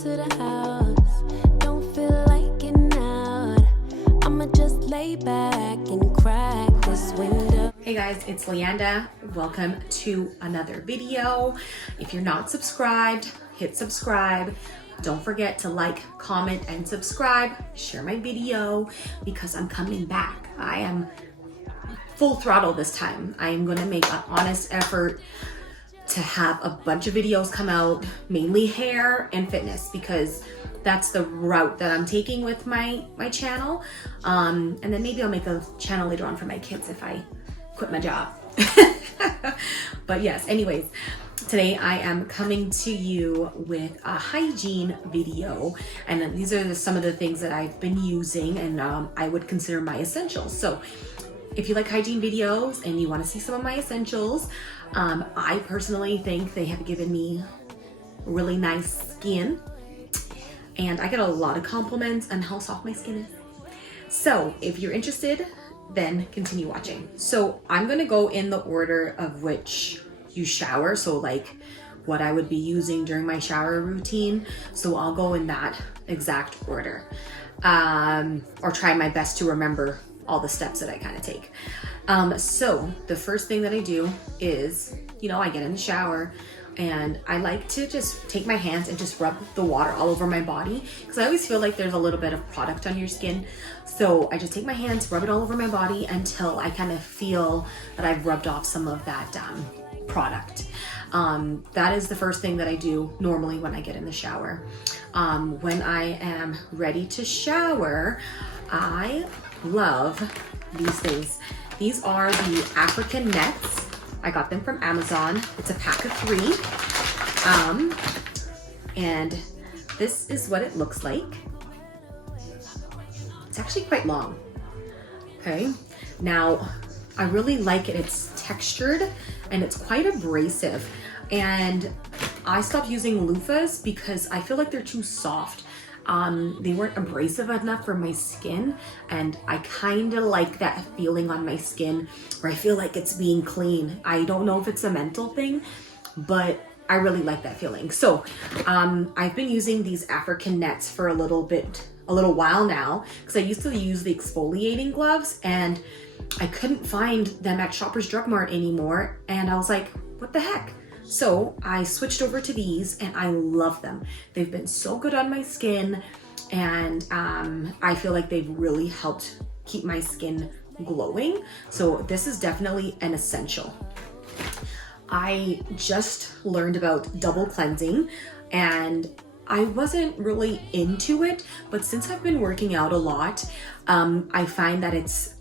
To the house, don't feel like getting out. I'ma just lay back and crack this window. Hey guys, it's Leanda. Welcome to another video. If you're not subscribed, hit subscribe. Don't forget to like, comment, and subscribe. Share my video because I'm coming back. I am full throttle this time. I am going to make an honest effort to have a bunch of videos come out, mainly hair and fitness, because that's the route that I'm taking with my channel. And then maybe I'll make a channel later on for my kids if I quit my job. But yes, anyways, today I am coming to you with a hygiene video, and these are some of the things that I've been using and I would consider my essentials. So if you like hygiene videos and you want to see some of my essentials, I personally think they have given me really nice skin, and I get a lot of compliments on how soft my skin is. So if you're interested, then continue watching. So I'm gonna go in the order of which you shower, so like what I would be using during my shower routine. So I'll go in that exact order, or try my best to remember all the steps that I kind of take. So the first thing that I do is, I get in the shower and I like to just take my hands and just rub the water all over my body, because I always feel like there's a little bit of product on your skin. So I just take my hands, rub it all over my body until I kind of feel that I've rubbed off some of that product. That is the first thing that I do normally when I get in the shower. When I am ready to shower, I love these things. These are the African nets. I got them from Amazon. It's a pack of 3. And this is what it looks like. It's actually quite long. Okay. Now, I really like it. It's textured and it's quite abrasive. And I stopped using loofahs because I feel like they're too soft. They weren't abrasive enough for my skin, and I kind of like that feeling on my skin where I feel like it's being clean. I don't know if it's a mental thing, but I really like that feeling. So I've been using these African nets for a little while now, because I used to use the exfoliating gloves and I couldn't find them at Shoppers Drug Mart anymore, and I was like, what the heck? So I switched over to these and I love them. They've been so good on my skin, and I feel like they've really helped keep my skin glowing. So this is definitely an essential. I just learned about double cleansing and I wasn't really into it, but since I've been working out a lot, I find that it's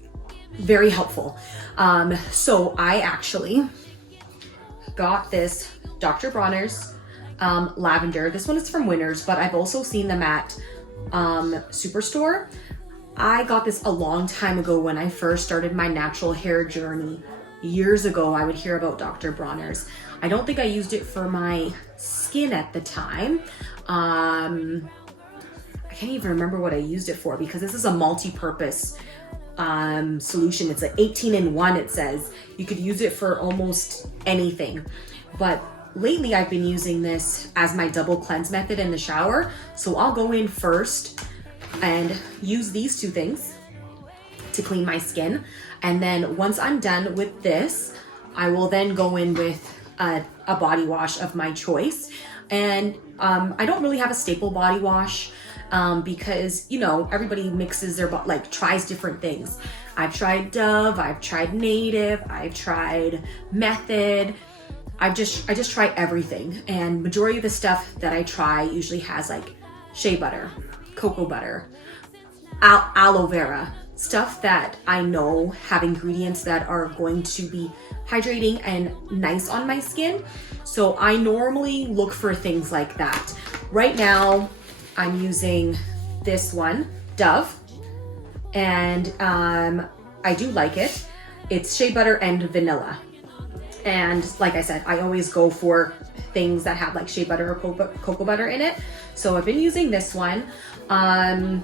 very helpful. So I actually got this Dr. Bronner's lavender. This one is from Winners, but I've also seen them at Superstore. I got this a long time ago when I first started my natural hair journey. Years ago, I would hear about Dr. Bronner's. I don't think I used it for my skin at the time. I can't even remember what I used it for, because this is a multi-purpose solution. It's an 18-in-1, it says. You could use it for almost anything. But lately I've been using this as my double cleanse method in the shower. So I'll go in first and use these 2 things to clean my skin. And then once I'm done with this, I will then go in with a body wash of my choice. And I don't really have a staple body wash, because everybody mixes their tries different things. I've tried Dove, I've tried Native, I've tried Method. I just try everything, and majority of the stuff that I try usually has like shea butter, cocoa butter, aloe vera, stuff that I know have ingredients that are going to be hydrating and nice on my skin. So I normally look for things like that. Right now I'm using this one, Dove, and I do like it. It's shea butter and vanilla. And like I said, I always go for things that have like shea butter or cocoa butter in it. So I've been using this one.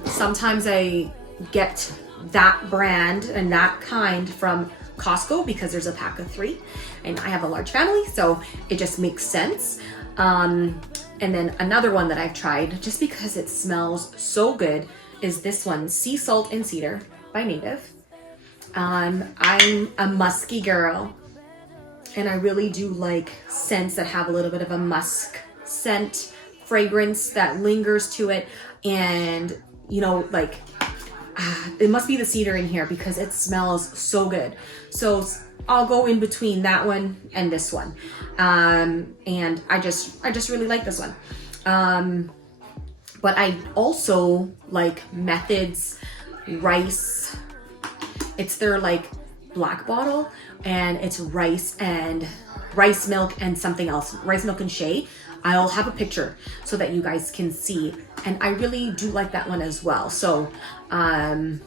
Sometimes I get that brand and that kind from Costco because there's a pack of 3 and I have a large family, so it just makes sense. And then another one that I've tried, just because it smells so good, is this one, Sea Salt and Cedar by Native. I'm a musky girl, and I really do like scents that have a little bit of a musk scent, fragrance that lingers to it. And, you know, like, it must be the cedar in here because it smells so good. So I'll go in between that one and this one. And I just really like this one. But I also like Method's rice. It's their like black bottle, and it's rice milk and something else, rice milk and shea. I'll have a picture so that you guys can see. And I really do like that one as well. So I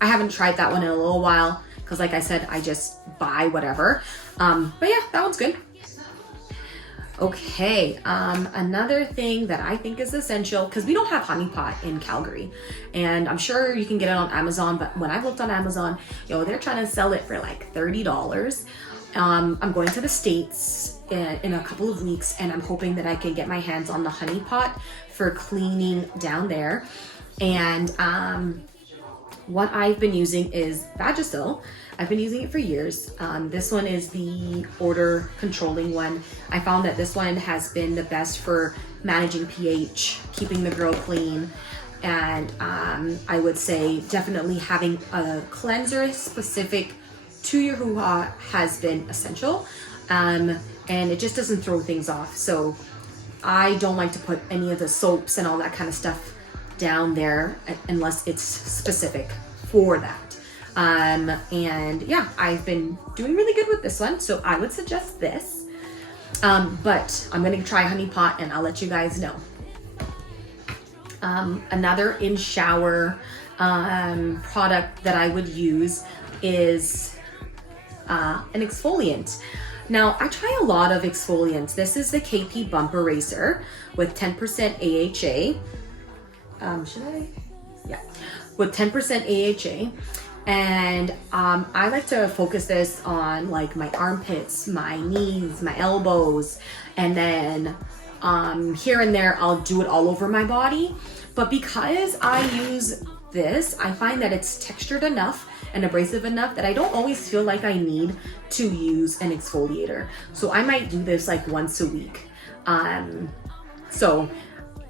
haven't tried that one in a little while because, like I said, I just buy whatever. But yeah, that one's good. Okay, another thing that I think is essential, because we don't have honey pot in Calgary, and I'm sure you can get it on Amazon, but when I've looked on Amazon, they're trying to sell it for like $30. I'm going to the States in a couple of weeks, and I'm hoping that I can get my hands on the honey pot for cleaning down there. And what I've been using is Vagisil. I've been using it for years. This one is the odor controlling one. I found that this one has been the best for managing pH, keeping the girl clean, and I would say definitely having a cleanser specific to your hoo-ha has been essential, and it just doesn't throw things off. So I don't like to put any of the soaps and all that kind of stuff down there unless it's specific for that. And yeah, I've been doing really good with this one, so I would suggest this. But I'm gonna try honey pot and I'll let you guys know. Another in shower product that I would use is an exfoliant. Now, I try a lot of exfoliants. This is the KP Bump Eraser with 10% AHA. Should I? Yeah, with 10% AHA. And I like to focus this on like my armpits, my knees, my elbows, and then here and there I'll do it all over my body. But because I use this, I find that it's textured enough and abrasive enough that I don't always feel like I need to use an exfoliator. So I might do this like once a week. So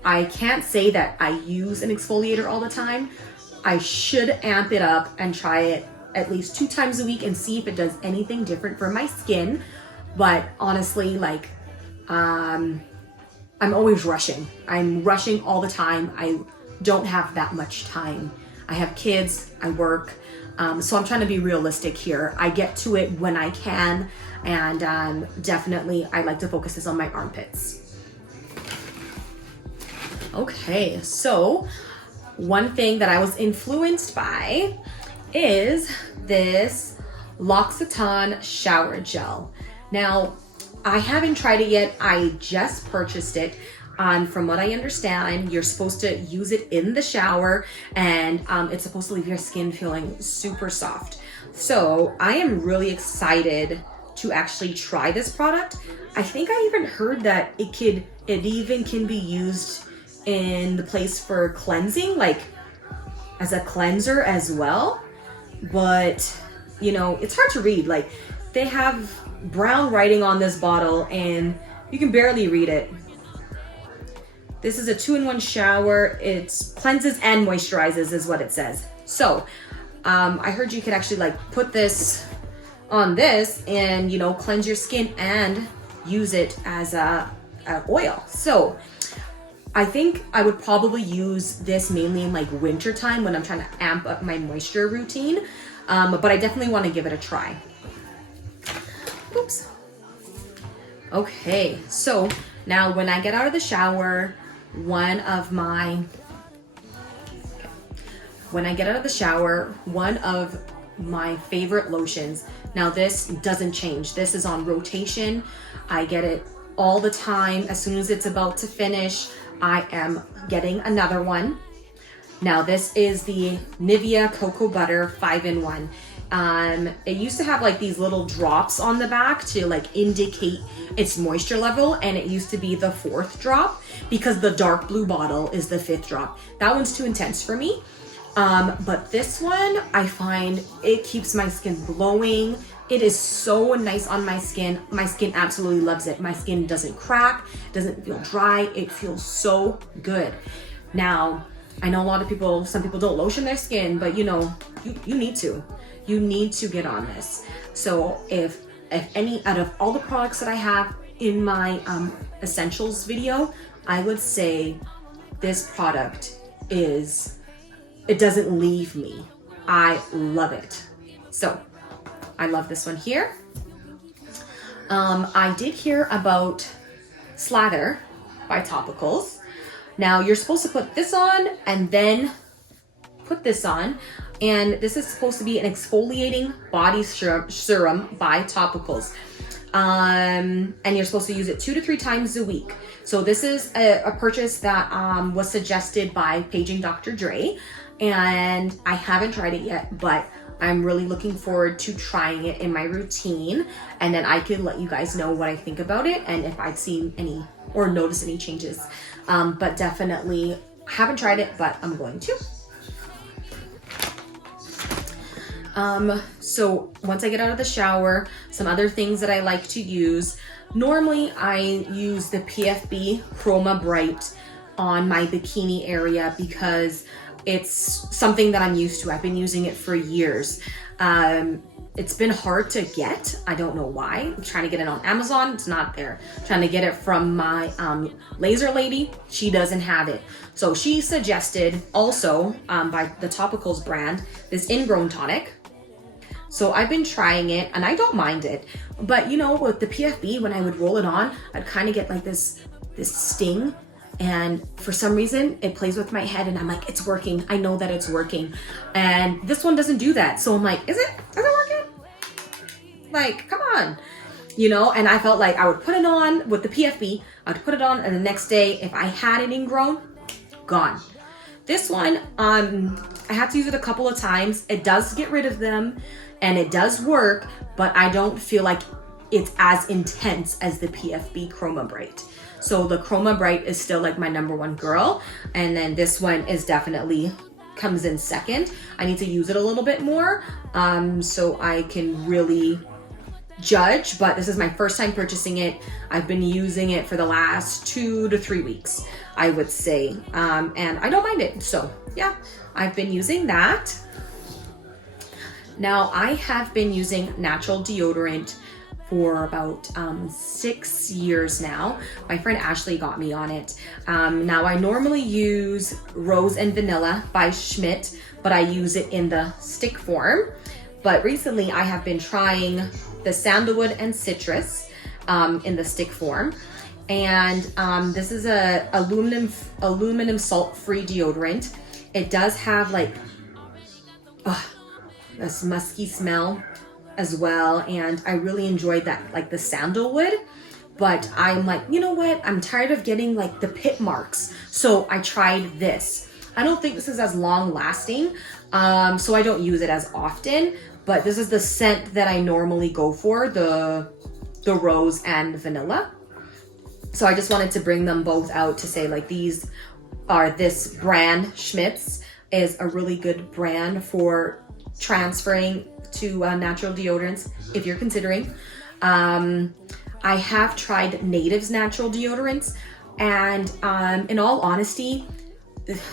I can't say that I use an exfoliator all the time. I should amp it up and try it at least 2 times a week and see if it does anything different for my skin. But honestly, like, I'm always rushing. I'm rushing all the time. I don't have that much time. I have kids, I work, so I'm trying to be realistic here. I get to it when I can, and definitely I like to focus this on my armpits. Okay, so one thing that I was influenced by is this L'Occitane shower gel. Now, I haven't tried it yet. I just purchased it. From what I understand, you're supposed to use it in the shower, and it's supposed to leave your skin feeling super soft. So I am really excited to actually try this product. I think I even heard that it even can be used in the place for cleansing, like as a cleanser as well. But it's hard to read. Like, they have brown writing on this bottle and you can barely read it. This is a 2-in-1 shower. It cleanses and moisturizes is what it says. So I heard you could actually like put this on this and cleanse your skin and use it as a oil. So I think I would probably use this mainly in like winter time when I'm trying to amp up my moisture routine. But I definitely want to give it a try. Oops. Okay, so now when I get out of the shower, one of my favorite lotions. Now this doesn't change. This is on rotation. I get it all the time. As soon as it's about to finish, I am getting another one. Now this is the Nivea Cocoa Butter 5-in-1. It used to have like these little drops on the back to like indicate its moisture level, and it used to be the 4th drop because the dark blue bottle is the 5th drop. That one's too intense for me. But this one, I find it keeps my skin glowing. It is so nice on my skin. My skin absolutely loves it. My skin doesn't crack, doesn't feel dry. It feels so good. Now, I know a lot of people, some people don't lotion their skin, but you know, you need to. You need to get on this. So if any, out of all the products that I have in my essentials video, I would say this product it doesn't leave me. I love it. So I love this one here. I did hear about Slather by Topicals. Now you're supposed to put this on and then put this on. And this is supposed to be an exfoliating body serum by Topicals. And you're supposed to use it 2 to 3 times a week. So this is a purchase that was suggested by Paging Dr. Dre. And I haven't tried it yet, but I'm really looking forward to trying it in my routine. And then I can let you guys know what I think about it and if I've seen any or noticed any changes. But definitely haven't tried it, but I'm going to. So once I get out of the shower, some other things that I like to use. Normally I use the PFB Chroma Bright on my bikini area because it's something that I'm used to. I've been using it for years. It's been hard to get. I don't know why. I'm trying to get it on Amazon. It's not there. I'm trying to get it from my laser lady. She doesn't have it. So she suggested also by the Topicals brand, this ingrown tonic. So I've been trying it and I don't mind it. But you know, with the PFB, when I would roll it on, I'd kind of get like this sting. And for some reason, it plays with my head and I'm like, it's working. I know that it's working. And this one doesn't do that. So I'm like, is it working? Like, come on. You know, and I felt like I would put it on with the PFB. I'd put it on and the next day, if I had it ingrown, gone. This one, I had to use it a couple of times. It does get rid of them and it does work, but I don't feel like it's as intense as the PFB Chroma Bright. So the Chroma Bright is still like my #1 girl. And then this one is definitely comes in second. I need to use it a little bit more so I can really judge, but this is my first time purchasing it. I've been using it for the last 2 to 3 weeks, I would say. And I don't mind it. So yeah, I've been using that. Now I have been using natural deodorant for about 6 years now. My friend Ashley got me on it. Now I normally use Rose and Vanilla by Schmidt, but I use it in the stick form. But recently I have been trying the Sandalwood and Citrus in the stick form. And this is a aluminum salt-free deodorant. It does have like this musky smell as well, and I really enjoyed that, like the sandalwood. But I'm like, you know what, I'm tired of getting like the pit marks, so I tried this. I don't think this is as long lasting, so I don't use it as often, but this is the scent that I normally go for, the rose and vanilla. So I just wanted to bring them both out to say like these are, this brand Schmidt's is a really good brand for transferring to natural deodorants if you're considering. I have tried Native's natural deodorants, and in all honesty,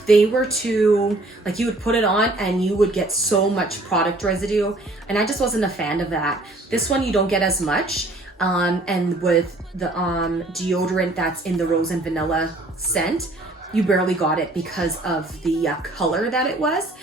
they were too, like, you would put it on and you would get so much product residue, and I just wasn't a fan of that. This one you don't get as much, and with the deodorant that's in the rose and vanilla scent, you barely got it because of the color that it was.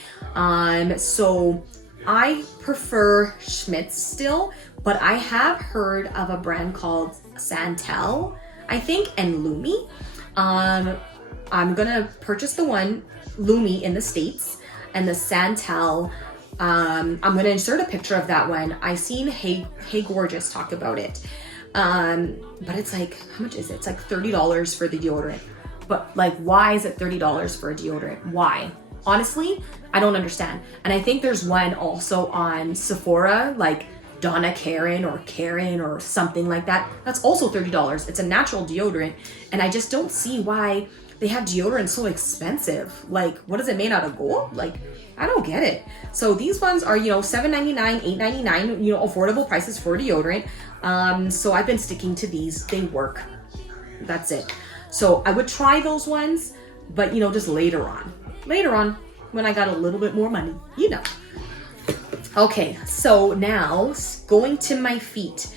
So I prefer Schmidt's still, but I have heard of a brand called Santel, I think, and Lumi. I'm gonna purchase the one, Lumi, in the States, and the Santel, I'm gonna insert a picture of that one. I seen Hey Gorgeous talk about it. But it's like, how much is it? It's like $30 for the deodorant. But like, why is it $30 for a deodorant? Why? Honestly, I don't understand. And I think there's one also on Sephora, like Donna Karen or something like that. That's also $30. It's a natural deodorant. And I just don't see why they have deodorant so expensive. Like, what is it made out of gold? Like, I don't get it. So these ones are, $7.99, $8.99, affordable prices for deodorant. So I've been sticking to these. They work. That's it. So I would try those ones, but just later on when I got a little bit more money, Okay, so now going to my feet.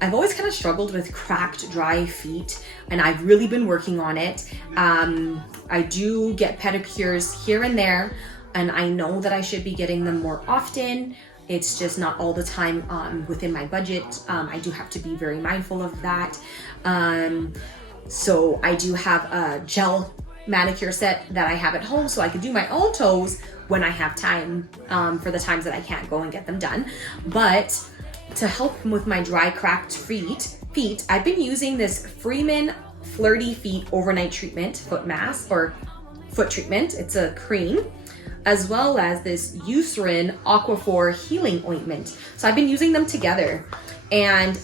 I've always kind of struggled with cracked, dry feet, and I've really been working on it. I do get pedicures here and there, and I know that I should be getting them more often. It's just not all the time within my budget. I do have to be very mindful of that. So I do have a gel manicure set that I have at home, so I can do my own toes when I have time, for the times that I can't go and get them done. But to help with my dry, cracked feet, I've been using this Freeman Flirty Feet Overnight Treatment foot mask or foot treatment. It's a cream, as well as this Eucerin Aquaphor Healing Ointment. So I've been using them together. And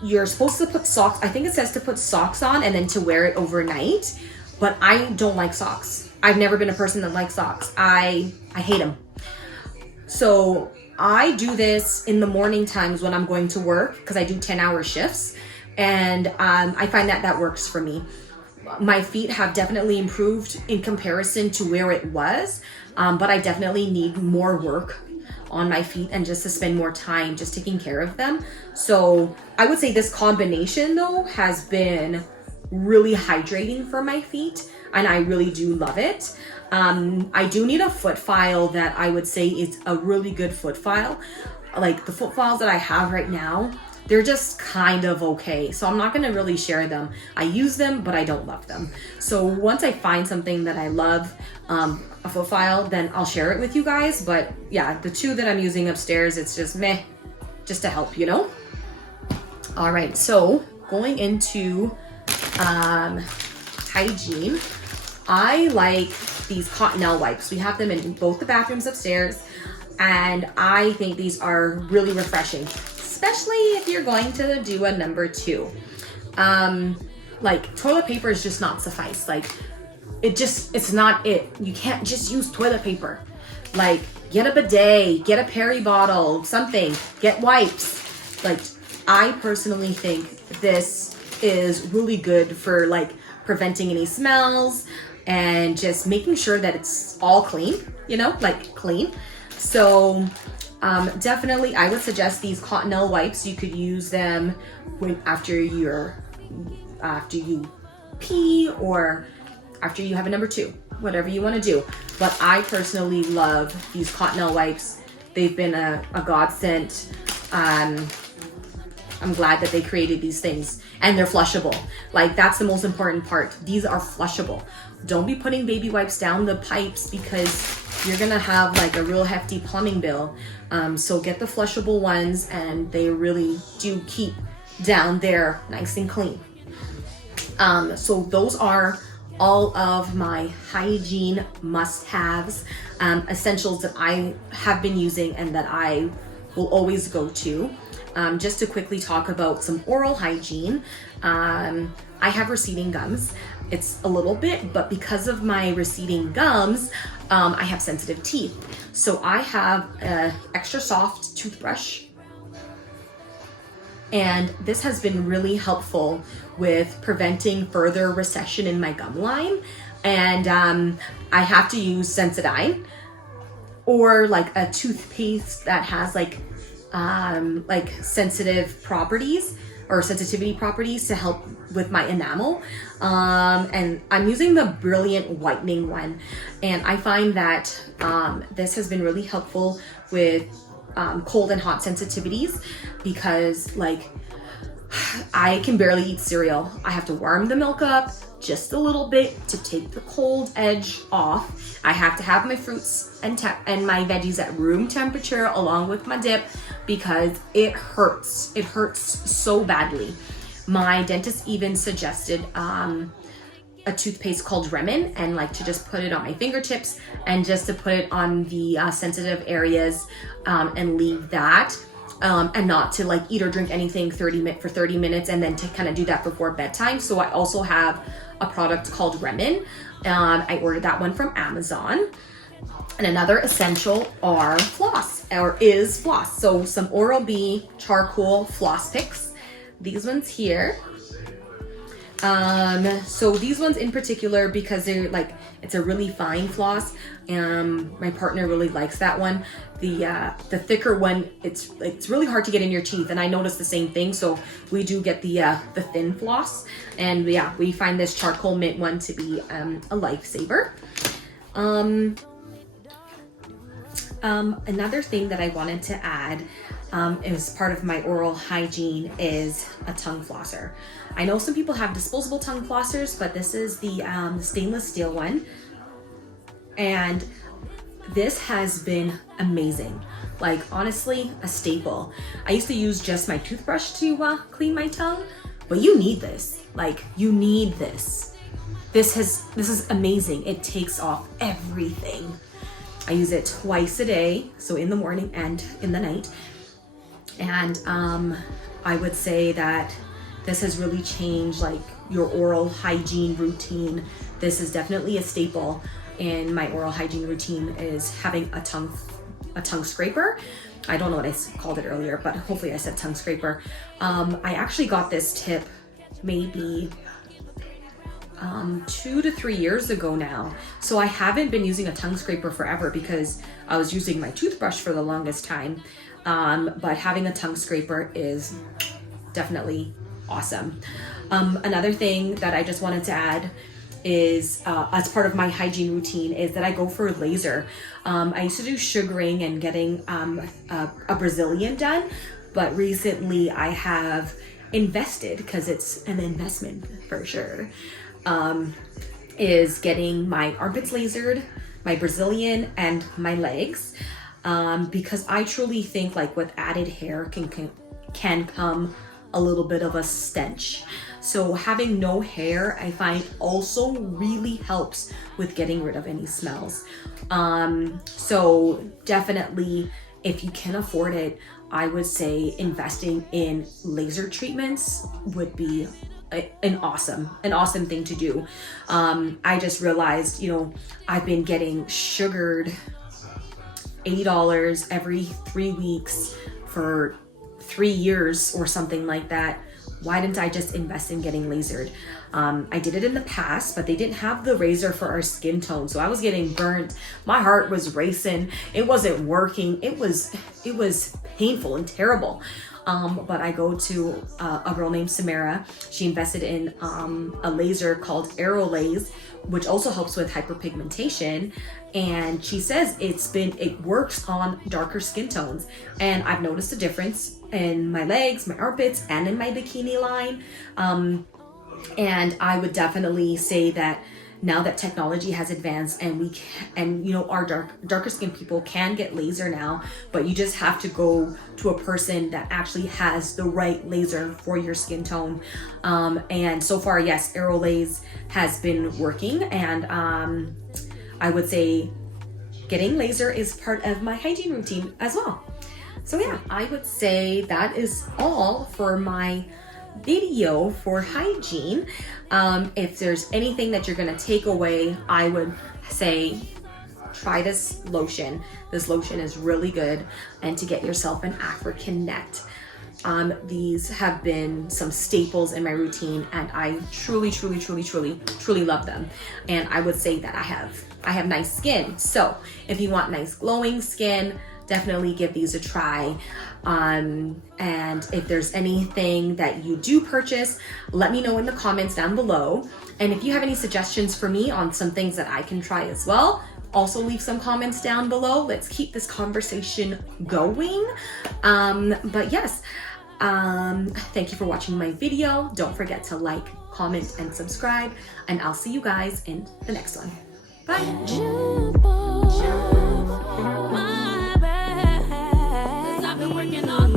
you're supposed to put socks. I think it says to put socks on and then to wear it overnight, but I don't like socks. I've never been a person that likes socks. I hate them. So I do this in the morning times when I'm going to work, because I do 10-hour shifts, and I find that works for me. My feet have definitely improved in comparison to where it was, but I definitely need more work on my feet and just to spend more time just taking care of them. So I would say this combination though has been really hydrating for my feet, and I really do love it. I do need a foot file that I would say is a really good foot file. Like the foot files that I have right now, they're just kind of okay. So I'm not gonna really share them. I use them, but I don't love them. So once I find something that I love, a foot file, then I'll share it with you guys. But yeah, the two that I'm using upstairs, it's just meh, just to help, All right, so going into hygiene, I like these Cottonelle wipes. We have them in both the bathrooms upstairs, and I think these are really refreshing, especially if you're going to do a number 2. Like toilet paper is just not suffice. Like it's not it. You can't just use toilet paper. Like get a bidet, get a peri bottle, something, get wipes. Like I personally think this is really good for like preventing any smells and just making sure that it's all clean, like clean. So definitely I would suggest these Cottonelle wipes. You could use them after you pee or after you have a number 2, whatever you want to do. But I personally love these Cottonelle wipes. They've been a godsend. I'm glad that they created these things, and they're flushable. Like that's the most important part. These are flushable. Don't be putting baby wipes down the pipes because you're gonna have like a real hefty plumbing bill. So get the flushable ones, and they really do keep down there nice and clean. So those are all of my hygiene must-haves, essentials that I have been using and that I will always go to. Just to quickly talk about some oral hygiene, I have receding gums. It's a little bit, but because of my receding gums, I have sensitive teeth. So I have an extra soft toothbrush, and this has been really helpful with preventing further recession in my gum line. And I have to use Sensodyne or like a toothpaste that has like sensitive properties or sensitivity properties to help with my enamel. And I'm using the Brilliant Whitening one, and I find that this has been really helpful with cold and hot sensitivities, because like I can barely eat cereal. I have to warm the milk up just a little bit to take the cold edge off. I have to have my fruits and my veggies at room temperature along with my dip, because it hurts. It hurts so badly. My dentist even suggested a a toothpaste called Remin and like to just put it on my fingertips and just to put it on the sensitive areas and leave that. And not to like eat or drink anything for 30 minutes and then to kind of do that before bedtime. So I also have a product called Remin. I ordered that one from Amazon. And another essential is floss. So some Oral-B charcoal floss picks. These ones here. So these ones in particular, because they're like, it's a really fine floss. My partner really likes that one. The thicker one, it's really hard to get in your teeth, and I noticed the same thing. So we do get the thin floss, and yeah, we find this charcoal mint one to be a lifesaver. Another thing that I wanted to add as part of my oral hygiene is a tongue flosser. I know some people have disposable tongue flossers, but this is the stainless steel one. And this has been amazing. Like honestly, a staple. I used to use just my toothbrush to clean my tongue, but you need this. Like you need this. This is amazing. It takes off everything. I use it twice a day, so in the morning and in the night. And I would say that this has really changed like your oral hygiene routine. This is definitely a staple in my oral hygiene routine, is having a tongue scraper. I don't know what I called it earlier, but hopefully I said tongue scraper. I actually got this tip maybe 2 to 3 years ago now. So I haven't been using a tongue scraper forever because I was using my toothbrush for the longest time. But having a tongue scraper is definitely awesome. Another thing that I just wanted to add is as part of my hygiene routine is that I go for laser. I used to do sugaring and getting a Brazilian done, but recently I have invested, because it's an investment for sure, is getting my armpits lasered, my Brazilian, and my legs, because I truly think like with added hair can come a little bit of a stench. So having no hair, I find also really helps with getting rid of any smells. So definitely, if you can afford it, I would say investing in laser treatments would be an awesome thing to do. I just realized, I've been getting sugared $80 every 3 weeks for 3 years or something like that. Why didn't I just invest in getting lasered? I did it in the past, but they didn't have the razor for our skin tone. So I was getting burnt. My heart was racing. It wasn't working. It was painful and terrible. But I go to a girl named Samara. She invested in a laser called Aerolaze, which also helps with hyperpigmentation. And she says it works on darker skin tones. And I've noticed a difference in my legs, my armpits, and in my bikini line. And I would definitely say that now that technology has advanced and our darker skin people can get laser now, but you just have to go to a person that actually has the right laser for your skin tone. And so far, yes, Aerolaze has been working, and I would say getting laser is part of my hygiene routine as well. So yeah, I would say that is all for my video for hygiene. If there's anything that you're gonna take away, I would say try this lotion. This lotion is really good, and to get yourself an African net. These have been some staples in my routine, and I truly love them. And I would say that I have nice skin. So if you want nice glowing skin, definitely give these a try. And if there's anything that you do purchase, let me know in the comments down below. And if you have any suggestions for me on some things that I can try as well, also leave some comments down below. Let's keep this conversation going. But yes, thank you for watching my video. Don't forget to like, comment, and subscribe, and I'll see you guys in the next one. Bye. My bad, 'cause I've been working on